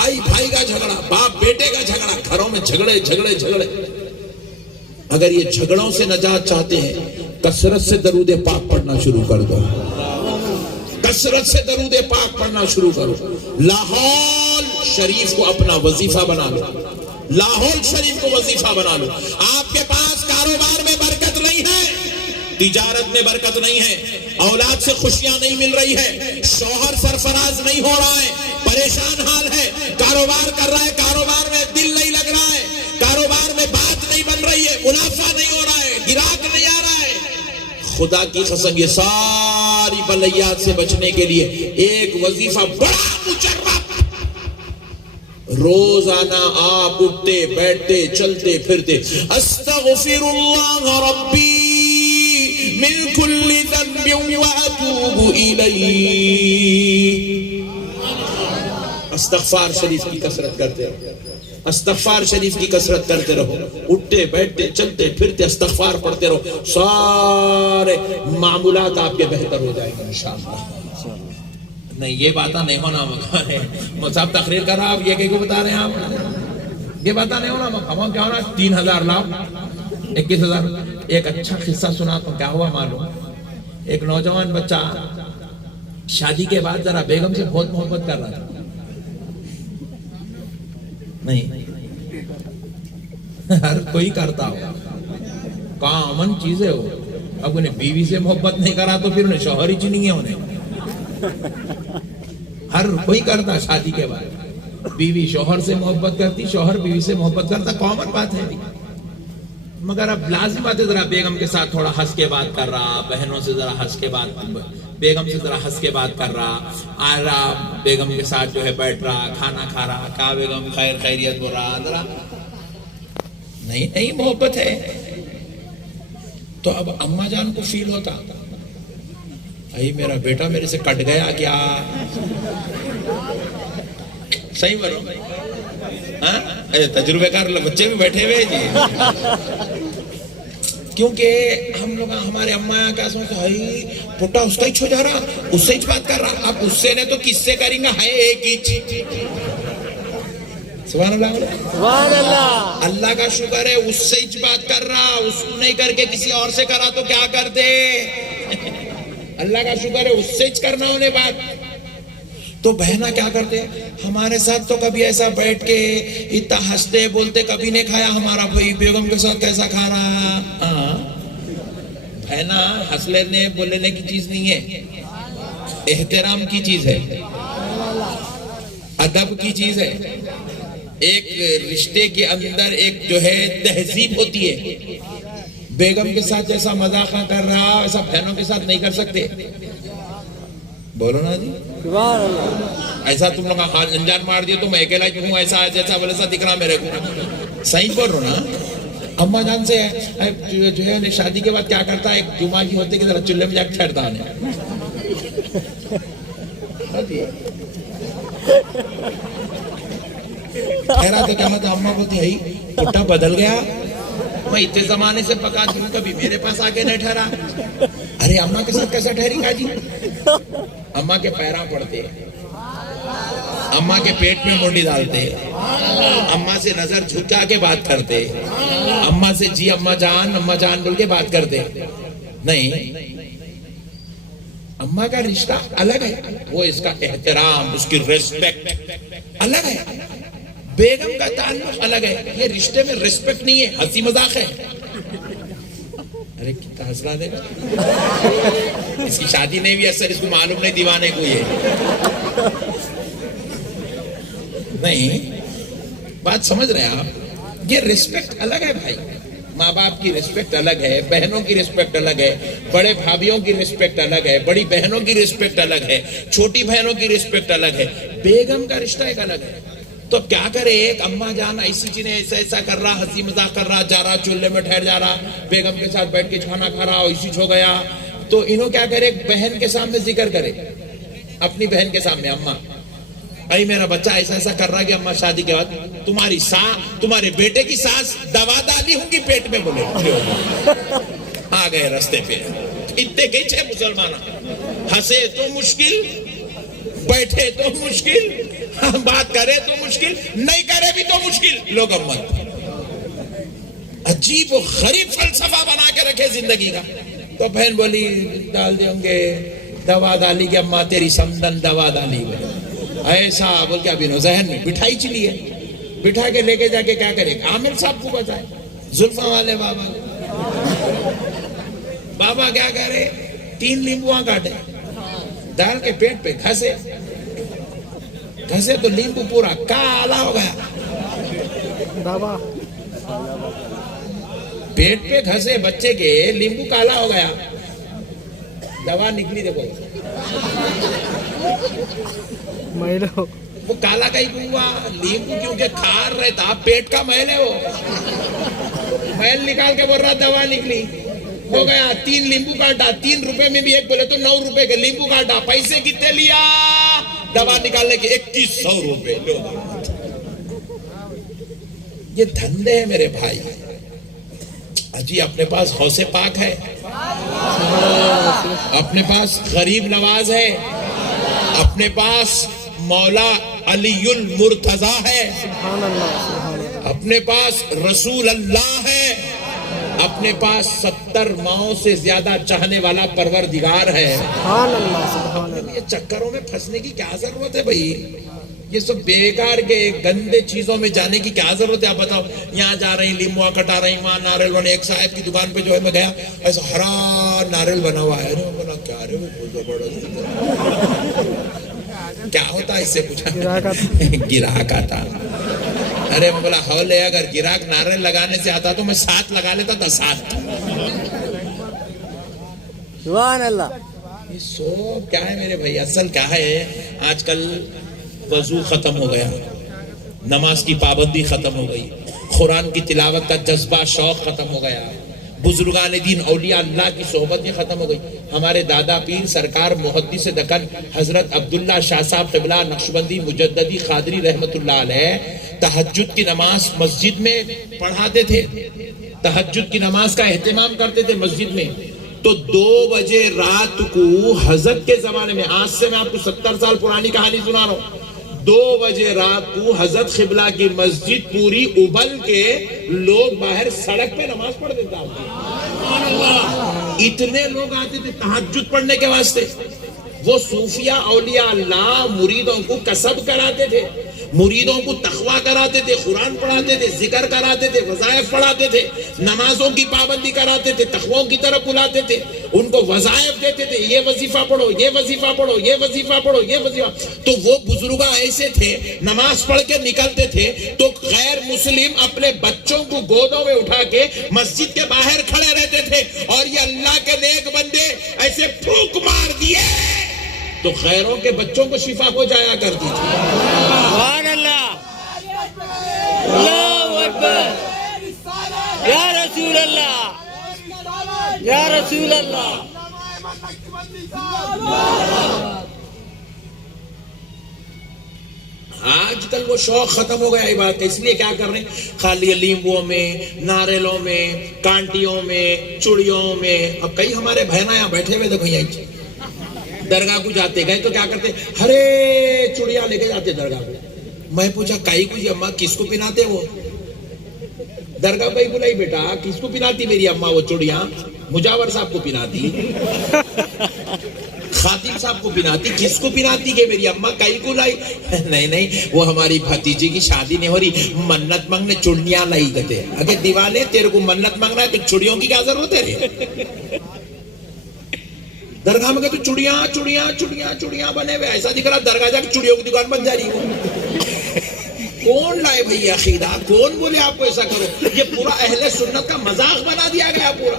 بھائی بھائی کا جھگڑا، باپ بیٹے کا جھگڑا، گھروں میں جھگڑے جھگڑے جھگڑے۔ اگر یہ جھگڑوں سے نجات چاہتے ہیں کثرت سے درود پاک پڑھنا شروع کر دو، کثرت سے درود پاک پڑھنا شروع کرو۔ لاہور شریف کو اپنا وظیفہ بنا لو، لاہور شریف کو وظیفہ بنا لو۔ آپ کے پاس کاروبار میں برکت نہیں ہے، تجارت میں برکت نہیں ہے، اولاد سے خوشیاں نہیں مل رہی ہے، شوہر سرفراز نہیں ہو رہا ہے، پریشان حال ہے، کاروبار کر رہا ہے، کاروبار میں دل نہیں لگ رہا ہے، کاروبار میں بات نہیں بن رہی ہے، منافع نہیں ہو رہا ہے، گراہک نہیں آ رہا ہے۔ خدا کی قسم یہ ساری بلیات سے بچنے کے لیے ایک وظیفہ بڑا مجرب، روزانہ آپ اٹھتے بیٹھتے چلتے پھرتے استغفر اللہ ربی من کل ذنب واتوب الیہ، استغفار شریف کی کثرت کرتے رہو، استغفار شریف کی کثرت کرتے رہو، اٹھتے بیٹھتے چلتے پھرتے استغفار پڑھتے رہو، سارے معمولات آپ کے بہتر ہو جائیں گے انشاءاللہ۔ نہیں یہ باتیں نہیں ہونا مکان ہے، صاحب تقریر کر رہا آپ یہ کہ بتا رہے ہیں آپ، یہ باتیں نہیں ہونا مکان کیا ہونا، 3000 لاؤ 21,000۔ ایک اچھا قصہ سنا تو کیا ہوا معلوم، ایک نوجوان بچہ شادی کے بعد ذرا بیگم سے بہت محبت کر رہا تھا، نہیں ہر کوئی کرتا ہو، کامن چیزیں ہو، اب انہیں بیوی سے محبت نہیں کرا تو پھر انہیں شوہر ہی چنیں گے، انہیں ہر کوئی کرتا شادی کے بعد، بیوی شوہر سے محبت کرتی، شوہر بیوی سے محبت کرتا، کامن بات ہے، مگر اب لازم بات ہے ذرا بیگم کے ساتھ تھوڑا ہنس کے بات کر رہا، بہنوں سے ذرا ہنس کے بات، بیگم سے ذرا ہنس کے بات کر رہا، آ رہا بیگم کے ساتھ جو ہے بیٹھ رہا، کھانا کھا رہا، کہا بیگم خیر خیریت بول رہا، ذرا نہیں محبت ہے۔ تو اب اماں جان کو فیل ہوتا بھائی میرا بیٹا میرے سے کٹ گیا کیا، صحیح بولو، تجربے کار بچے بھی بیٹھے ہوئے جی، کیونکہ ہم لوگ ہمارے اماں کیا سمجھتے بھائی پٹا اس کا ہی چھو جا رہا، اس سے ہی بات کر رہا، اب اس سے نے تو کس سے کریں گا، ہے ایک ہی چیز۔ سبحان اللہ، سبحان اللہ، اللہ کا شکر ہے اس سے ہی بات کر رہا، اس کو نہیں کر کے کسی اور سے کرا تو کیا کرتے، اللہ کا شکر ہے اس سے ہی کرنا انہیں بات۔ تو بہنہ کیا کرتے ہمارے ساتھ تو کبھی ایسا بیٹھ کے اتنا ہنستے بولتے کبھی نہیں کھایا ہمارا بھائی بیگم کے ساتھ کیسا کھا رہا۔ بہنہ ہنس لینے بولنے کی چیز نہیں ہے، احترام کی چیز ہے، ادب کی چیز ہے، ایک رشتے کے اندر ایک جو ہے تہذیب ہوتی ہے۔ بیگم کے ساتھ جیسا مذاق کر رہا ایسا بہنوں کے ساتھ نہیں کر سکتے، بولو نا جی، سبحان اللہ، ایسا تم لوگ انجان مار دیے تو میں اکیلا کیوں ہوں، ایسا جیسا ویسا دکھ رہا میرے کو، صحیح بول رہا نا۔ اماں جان سے جو ہے شادی کے بعد کیا کرتا ہے، ایک جمعہ کی ہوتی کہ ذرا چولہے میں جا کے ٹھہرتا ہے، ٹھہرا تو کیا مطلب اماں بولتی ہے پٹا بدل گیا، میں اتنے زمانے سے پکاتی ہوں کبھی میرے پاس آگے نہیں ٹھہرا۔ ارے اماں کے ساتھ کیسا ٹھہری گا جی، اماں کے پیراں پڑتے، اماں کے پیٹ میں منڈی ڈالتے، اماں سے نظر جھکا کے بات کرتے، اماں سے جی اماں جان بول کے بات کرتے۔ نہیں، اماں کا رشتہ الگ ہے، وہ اس کا احترام اس کی ریسپیکٹ الگ ہے، بیگم کا تعلق الگ ہے، یہ رشتے میں ریسپیکٹ نہیں ہے، ہنسی مذاق ہے۔ ارے کتنا ہنسلا دے گا، اس کی شادی نہیں ہوئی اثر، اس کو معلوم نہیں دیوانے کو، یہ نہیں بات سمجھ رہے ہیں آپ، یہ ریسپیکٹ الگ ہے بھائی، ماں باپ کی ریسپیکٹ الگ ہے، بہنوں کی ریسپیکٹ الگ ہے، بڑے بھابھیوں کی ریسپیکٹ الگ ہے، بڑی بہنوں کی ریسپیکٹ الگ ہے، چھوٹی بہنوں کی ریسپیکٹ الگ ہے، بیگم کا رشتہ ایک الگ ہے۔ تو کیا کرے، ایک اماں جان ایسی چیزیں ایسا کر رہا، ہنسی مذاق کر رہا، جا رہا چولہے میں ٹھہر جا رہا، بیگم کے ساتھ بیٹھ کے کھانا کھا رہا، اسی ہو گیا، تو انہوں کیا کرے، بہن کے سامنے ذکر کرے، اپنی بہن کے سامنے، اماں بھائی میرا بچہ ایسا کر رہا کہ اماں شادی کے بعد تمہارے بیٹے کی سانس دوا ڈالی ہوں گی پیٹ میں، بولے آ گئے رستے پہ، اتنے گئی چھے مسلمان، ہنسے تو مشکل بیٹھے تو مشکل, بات کرے تو مشکل, نہیں کرے بھی تو مشکل. لوگ امت عجیب و غریب فلسفہ بنا کے رکھے زندگی کا. تو بہن بولی ڈال دیں گے دوا ڈالی کہ اماں تیری سمدن دوا ڈالی ایسا بول کے ابھی ذہن میں بٹھائی چلی ہے, بٹھا کے لے کے جا کے کیا کرے گا, عامر صاحب کو بتائے, زلفاں والے بابا کیا کرے, 3 لیمبواں کاٹے, ڈال کے پیٹ پہ گھسے تو لیمبو پورا کالا ہو گیا. پیٹ پہ گھسے بچے کے, لیمبو کالا ہو گیا, دوا نکلی دیکھو وہ کالا کہیں ہوا, لیمبو کیونکہ کھار رہتا, پیٹ کا محل ہے, وہ محل نکال کے بول رہا دوا نکلی, ہو گیا. 3 لیمبو کاٹا, 3 روپے میں بھی ایک بولے تو 9 روپے کے لیمبو کاٹا, پیسے کتنے لیا دوا نکالنے کے 2100 روپے. یہ دھندے ہیں میرے بھائی. اجی اپنے پاس غوث پاک ہے, اپنے پاس غریب نواز ہے, اپنے پاس مولا علی المرتضی ہے, اپنے پاس رسول اللہ ہے, اپنے پاس 70 ماؤں سے زیادہ چاہنے والا پروردگار ہے. یہ چکروں میں پھنسنے کی کیا ضرورت ہے بھائی, یہ سب بیکار کے گندے چیزوں میں جانے کی کیا ضرورت ہے. آپ بتاؤ, یہاں جا رہی لیموا کٹا رہی, وہاں ناریل بنے. ایک صاحب کی دکان پہ جو ہے میں گیا, ایسا ہرا ناریل بنا ہوا ہے, بولا کیا رے کیا ہوتا ہے, اس سے پوچھا, گراہک آتا. ارے میں بولا ہولے, اگر گراہک ناریل لگانے سے آتا تو میں 7 لگا لیتا تھا, 7. سبحان اللہ. یہ سب کیا ہے میرے بھائی, اصل کیا ہے, آج کل وضو ختم ہو گیا, نماز کی پابندی ختم ہو گئی, قرآن کی تلاوت کا جذبہ شوق ختم ہو گیا, بزرگان دین اولیاء اللہ کی صحبت یہ ختم ہو گئی. ہمارے دادا پیر سرکار محدث دکن حضرت عبداللہ شاہ صاحب قبلہ نقشبندی مجددی قادری رحمت اللہ علیہ تہجد کی نماز مسجد میں پڑھاتے تھے, تہجد کی نماز کا اہتمام کرتے تھے مسجد میں. تو 2 بجے رات کو حضرت کے زمانے میں, آج سے میں آپ کو 70 سال پرانی کہانی سنا رہا ہوں, 2 بجے رات کو حضرت قبلہ کی مسجد پوری ابل کے لوگ باہر سڑک پہ نماز پڑھتے تھے. اتنے لوگ آتے تھے تہجد پڑھنے کے واسطے. وہ صوفیہ اولیاء اللہ مریدوں کو کسب کراتے تھے, مریدوں کو تقویٰ کراتے تھے, قرآن پڑھاتے تھے, ذکر کراتے تھے, وظائف پڑھاتے تھے, نمازوں کی پابندی کراتے تھے, تقویٰ کی طرف بلاتے تھے, ان کو وظائف دیتے تھے, یہ وظیفہ پڑھو, یہ وظیفہ پڑھو, یہ وظیفہ پڑھو, یہ وظیفہ. تو وہ بزرگاں ایسے تھے, نماز پڑھ کے نکلتے تھے تو غیر مسلم اپنے بچوں کو گودوں میں اٹھا کے مسجد کے باہر کھڑے رہتے تھے, اور یہ اللہ کے نیک بندے ایسے پھونک مار دیے تو غیروں کے بچوں کو شفا ہو جایا کرتی تھی. سبحان اللہ, اللہ اکبر, یا رسول اللہ, یا رسول اللہ. آج کل وہ شوق ختم ہو گیا ہے بات. اس لیے کیا کر رہے ہیں, خالی لیمبوں میں, ناریلوں میں, کانٹیوں میں, چوڑیوں میں. اب کئی ہمارے بہنا یہاں بیٹھے ہوئے دیکھو, یہاں درگاہ کو جاتے گئے تو کیا کرتے, ہرے چوڑیاں لے کے جاتے درگاہ کو. میں پوچھا کائی کو, یہ اماں کس کو پہناتے وہ؟ درگاہ بھائی بولا, بیٹا کس کو پہناتی میری اماں وہ چوڑیاں؟ مجاور صاحب کو پہناتی, خاتم صاحب کو پہناتی, کس کو پہناتی کہ میری اماں کائی کو لائی؟ نہیں, وہ ہماری بھتیجی کی شادی نہیں ہو رہی, منت مانگنے چوڑیاں لائی کہتے. اگر دیوانے تیرے کو منت مانگنا ہے تو چوڑیوں کی کیا ضرورت ہے؟ درگاہ میں کہ تو چوڑیاں چوڑیاں چوڑیاں چوڑیاں بنے ہوئے, ایسا دکھ رہا درگاہ جا کے چوڑیوں کی دکان بن جا رہی ہے. کون لائے بھئی عقیدہ, کون بولے آپ کو ایسا کرو؟ یہ پورا اہل سنت کا مذاق بنا دیا گیا پورا.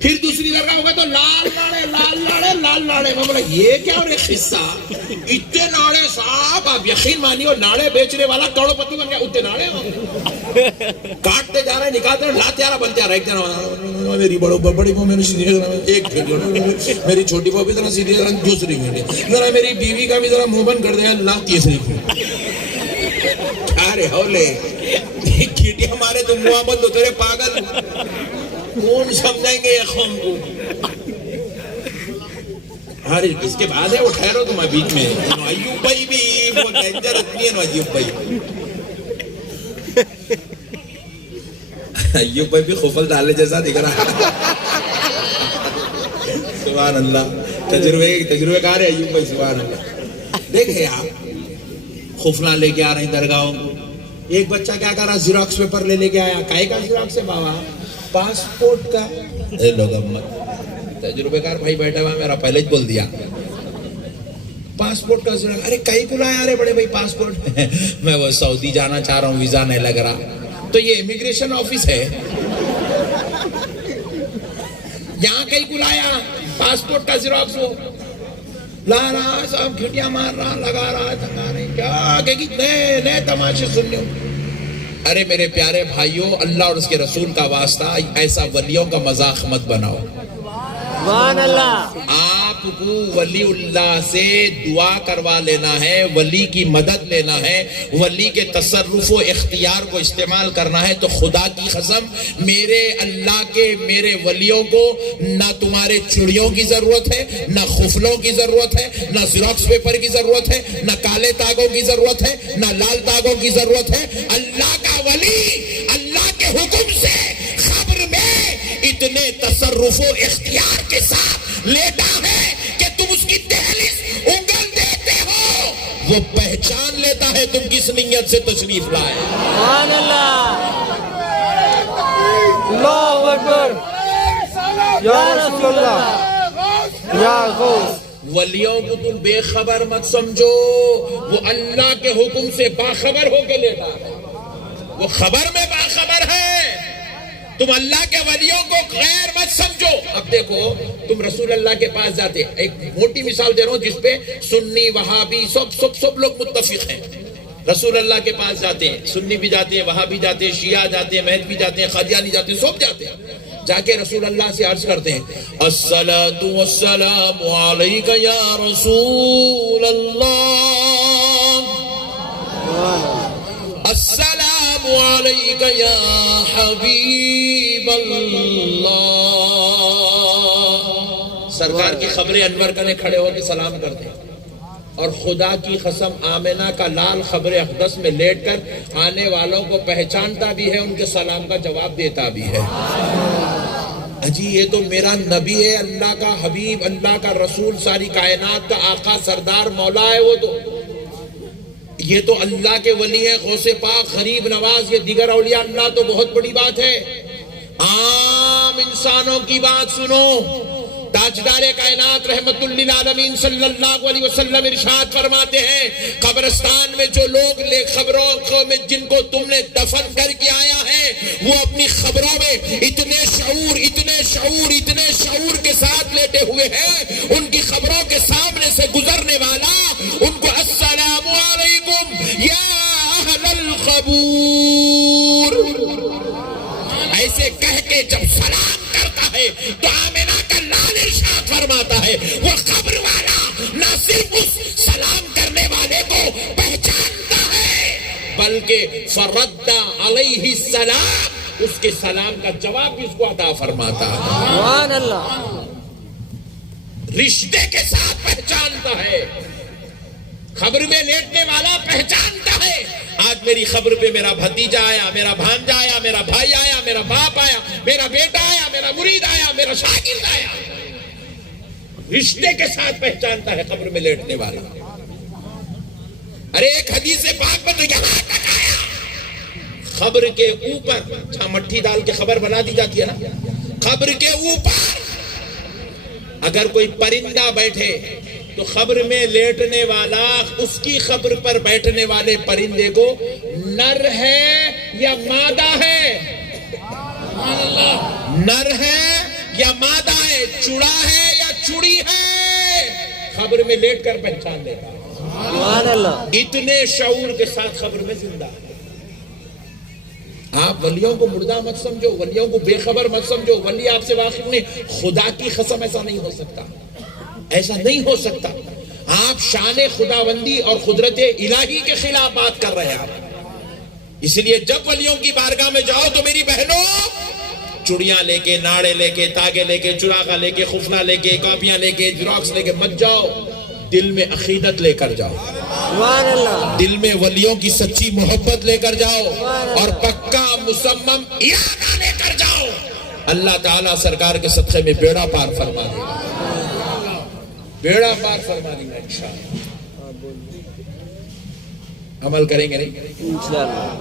پھر دوسری درگاہ ہوگا تو لال لاڑے لال لاڑے لال لاڑے. میں بولا یہ کیا ہو رہا قصہ, اتنے ناڑے صاحب, آپ یقین مانیے ناڑے بیچنے والا کروڑ پتی بن گیا. اتنے ناڑے کاٹتے جا رہے, نکالتے رہے, لاتے آ رہا, بنتے آ رہا. ایک دن میری بڑی بہو میری سیدھی, ایک میری چھوٹی بہو بھی ذرا سیدھی, دوسری ذرا میری بیوی کا بھی ذرا منہ بند کر دیا, لا تیسری. کیا رے ہولے, کیٹی ہمارے تو منہ بند ہوتے رہے, پاگل. کون سمجھائیں گے یہ قوم کو؟ ارے اس کے بعد ہے وہ ٹھہرو تم بیچ میں ایوب بھائی بھی وہ ڈینجر اتنی ہے نا ایوب بھائی ایوب بھائی بھی خفل ڈالے جیسا دکھ رہا ہے سبحان اللہ تجربے کار ہے ایوب بھائی سبحان اللہ دیکھیں آپ خفلا لے کے آ رہے ہیں درگاہوں کو ایک بچہ کیا کر رہا زیروکس پیپر لے کے آیا کائے کا زیروکس ہے بابا پاسپورٹ کا اے لوگ امت تجربے کار بھائی بیٹھا ہوا میرا پہلے ہی بول دیا پاسپورٹ کا زیروکس ارے کئی کو لایا ارے بڑے بھائی پاسپورٹ میں وہ سعودی جانا چاہ رہا ہوں ویزا نہیں لگ رہا تو یہ امیگریشن آفس ہے یہاں کئی کو لایا پاسپورٹ کا زیروکس ہو لا رہا سب گھٹیاں مار رہا لگا رہا تھکا رہے کیا کہ نئے تماشے سننے ہو ارے میرے پیارے بھائیوں اللہ اور اس کے رسول کا واسطہ ایسا ولیوں کا مذاق مت بناؤ سبحان اللہ آپ کو ولی اللہ سے دعا کروا لینا ہے ولی کی مدد لینا ہے ولی کے تصرف و اختیار کو استعمال کرنا ہے تو خدا کی قسم میرے اللہ کے میرے ولیوں کو نہ تمہارے چڑیوں کی ضرورت ہے نہ خفلوں کی ضرورت ہے نہ زیروکس پیپر کی ضرورت ہے نہ کالے تاگوں کی ضرورت ہے نہ لال تاگوں کی ضرورت ہے اللہ کا ولی اللہ کے حکم سے خبر میں اتنے تصرف و اختیار کے ساتھ لیتا ہے کہ تم اس کی دہلیز انگل دیتے ہو وہ پہچان لیتا ہے تم کس نیت سے تشریف لائے سبحان اللہ اللہ اکبر یا رسول اللہ یا غوث ولیوں کو تم بے خبر مت سمجھو وہ اللہ کے حکم سے باخبر ہو کے لیتا ہے وہ خبر میں باخبر ہے تم اللہ کے ولیوں کو غیر مت سمجھو اب دیکھو تم رسول اللہ کے پاس جاتے ایک موٹی مثال دے رہا ہوں جس پہ سنی وہابی سب لوگ متفق ہیں رسول اللہ کے پاس جاتے ہیں سنی بھی جاتے ہیں وہابی جاتے ہیں شیعہ جاتے ہیں مہدوی جاتے ہیں قادیانی جاتے ہیں سب جاتے ہیں جا کے رسول اللہ سے عرض کرتے ہیں الصلاۃ والسلام علیک یا رسول اللہ السلام علیک یا حبیب اللہ سرکار کی خبر انور کرنے کھڑے ہو کے سلام کرتے ہیں اور خدا کی قسم آمنہ کا لال خبر اقدس میں لیٹ کر آنے والوں کو پہچانتا بھی ہے ان کے سلام کا جواب دیتا بھی ہے اجی یہ تو میرا نبی ہے اللہ کا حبیب اللہ کا رسول ساری کائنات کا آقا سردار مولا ہے وہ تو یہ تو اللہ کے ولی ہے غوث پاک غریب نواز یہ دیگر اولیاء اللہ تو بہت بڑی بات ہے عام انسانوں کی بات سنو تاجدار کائنات رحمت للعالمین صلی اللہ علیہ وسلم ارشاد فرماتے ہیں قبرستان میں جو لوگ خبروں میں جن کو تم نے دفن کر کے آیا ہے وہ اپنی خبروں میں اتنے شعور کے ساتھ لیٹے ہوئے ہیں ان کی خبروں کے سامنے سے گزرنے والا ان کو السلام علیکم یا اہل القبور ایسے کہہ کے جب سلام کرتا ہے تو آمنہ کا لال ارشاد فرماتا ہے وہ قبر والا نہ صرف اس سلام کرنے والے کو پہچانتا ہے بلکہ فرد علیہ السلام اس کے سلام کا جواب بھی اس کو عطا فرماتا ہے سبحان اللہ رشتے کے ساتھ پہچانتا ہے خبر میں لیٹنے والا پہچانتا ہے آج میری خبر پہ میرا بھتیجا آیا میرا بھانجا آیا میرا بھائی آیا میرا باپ آیا میرا بیٹا آیا میرا مرید آیا میرا شاگرد آیا رشتے کے ساتھ پہچانتا ہے خبر میں لیٹنے والا ارے ایک حدیث پاک میں تو یہاں تک آیا خبر کے اوپر مٹھی ڈال کے خبر بنا دی جاتی ہے نا خبر کے اوپر اگر کوئی پرندہ بیٹھے تو خبر میں لیٹنے والا اس کی خبر پر بیٹھنے والے پرندے کو نر ہے یا مادہ ہے نر ہے یا مادہ ہے چڑا ہے یا چڑی ہے خبر میں لیٹ کر پہچان لیتا سبحان اللہ اتنے شعور کے ساتھ خبر میں زندہ ہے آپ ولیوں کو مردہ مت سمجھو ولیوں کو بے خبر مت سمجھو ولی آپ سے واقف نہیں خدا کی قسم ایسا نہیں ہو سکتا ایسا نہیں ہو سکتا آپ شان خداوندی اور قدرت الہی کے خلاف بات کر رہے ہیں آپ اس لیے جب ولیوں کی بارگاہ میں جاؤ تو میری بہنوں چوڑیاں لے کے، ناڑے لے کے، تاگے لے کے، چراغا لے کے، خفنا لے کے، کاپیاں لے کے، جراکس لے کے مت جاؤ، دل میں عقیدت لے کر جاؤ، سبحان اللہ دل میں ولیوں کی سچی محبت لے کر جاؤ، اور پکا مصمم ارادہ لے کر جاؤ، اللہ تعالیٰ سرکار کے صدقے میں بیڑا پار فرما دے گا، بیڑا پار فرما دے گا انشاءاللہ۔ عمل کریں گے نہیں؟ انشاءاللہ